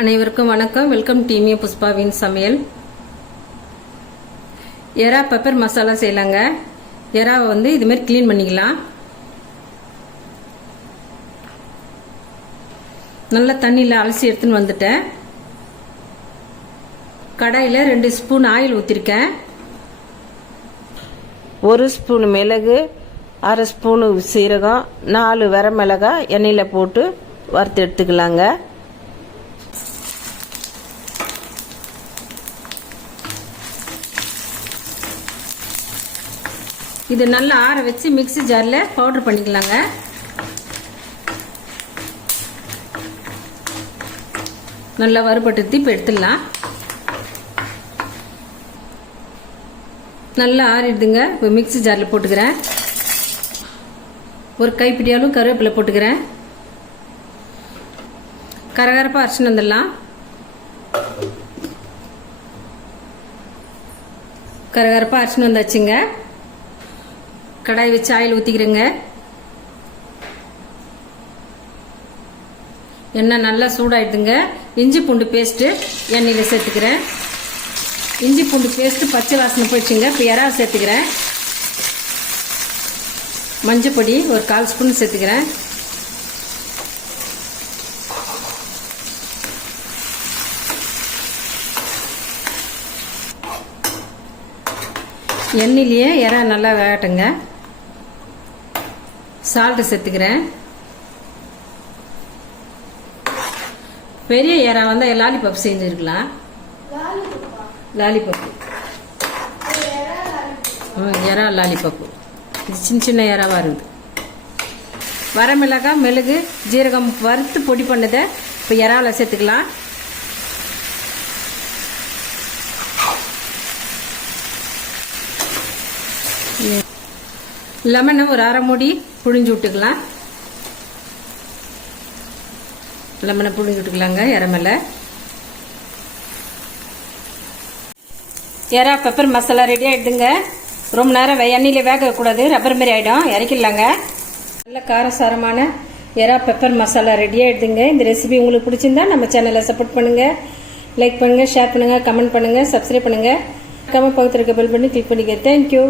அனைவருக்கும் வணக்கம். வெல்கம் டீமிய புஷ்பாவின் சமையல். எறா பெப்பர் மசாலா செய்யலாங்க. எறாவை இது மாதிரி க்ளீன் பண்ணிக்கலாம். நல்லா தண்ணியில் அலசி எடுத்துன்னு வந்துட்டேன். கடாயில் 2 ஸ்பூன் ஆயில் ஊற்றிருக்கேன். 1 ஸ்பூன் மிளகு, 1/2 ஸ்பூனு சீரகம், 4 வரமிளகாய் எண்ணெயில் போட்டு வறுத்து எடுத்துக்கலாங்க. இது நல்லா ஆற வச்சு மிக்ஸி ஜாரில் பவுடர் பண்ணிக்கலாங்க. நல்லா வறுபட்டு இப்போ எடுத்துடலாம். நல்லா ஆறிடுதுங்க. இப்போ மிக்ஸி ஜாரில் போட்டுக்கிறேன். ஒரு கைப்பிடி அளவு கருவேப்பிலை போட்டுக்கிறேன். கரகரப்பாக அரைச்சின்னு வந்துடலாம். கரகரப்பாக அரைச்சின்னு வந்தாச்சுங்க. கடாய் வச்சு ஆயில் ஊற்றிக்கிறேங்க. எண்ணெய் நல்லா சூடாயிடுதுங்க. இஞ்சி பூண்டு பேஸ்ட்டு எண்ணெயில் சேர்த்துக்கிறேன். இஞ்சி பூண்டு பேஸ்ட்டு பச்சை வாசனை போயிடுச்சுங்க. இப்போ எறா சேர்த்துக்கிறேன். மஞ்சப்பொடி ஒரு 1/4 ஸ்பூன் சேர்த்துக்கிறேன். எண்ணெயிலேயே எறா நல்லா வேகட்டுங்க. சால்ட்டு சேர்த்துக்கிறேன். பெரிய எறா லாலிபப் செஞ்சுருக்கலாம். லாலிபப்பு எறா லாலிபப்பு. இது சின்ன சின்ன எறாவாக இருக்குது. வரமிளகாய், மிளகு, ஜீரகம் வறுத்து பொடி பண்ணதை இப்போ எறாவில் சேர்த்துக்கலாம். லெமனை ஒரு 1/2 மூடி புழிஞ்சு விட்டுக்கலாம். லெமனை புழிஞ்சு விட்டுக்கலாங்க எறா மேலே. எறா பெப்பர் மசாலா ரெடி ஆகிடுதுங்க. ரொம்ப நேரம் எண்ணெயில் வேகக்கூடாது, ரப்பர் மாரி ஆகிடும். இறக்கிடலாங்க. நல்ல காரசாரமான எறா பெப்பர் மசாலா ரெடி ஆகிடுதுங்க. இந்த ரெசிபி உங்களுக்கு பிடிச்சிருந்தா நம்ம சேனலை சப்போர்ட் பண்ணுங்கள், லைக் பண்ணுங்கள், ஷேர் பண்ணுங்கள், கமெண்ட் பண்ணுங்கள், சப்ஸ்கிரைப் பண்ணுங்கள். பக்கத்தில் இருக்க பெல் பண்ணி கிளிக் பண்ணிக்க. தேங்க்யூ.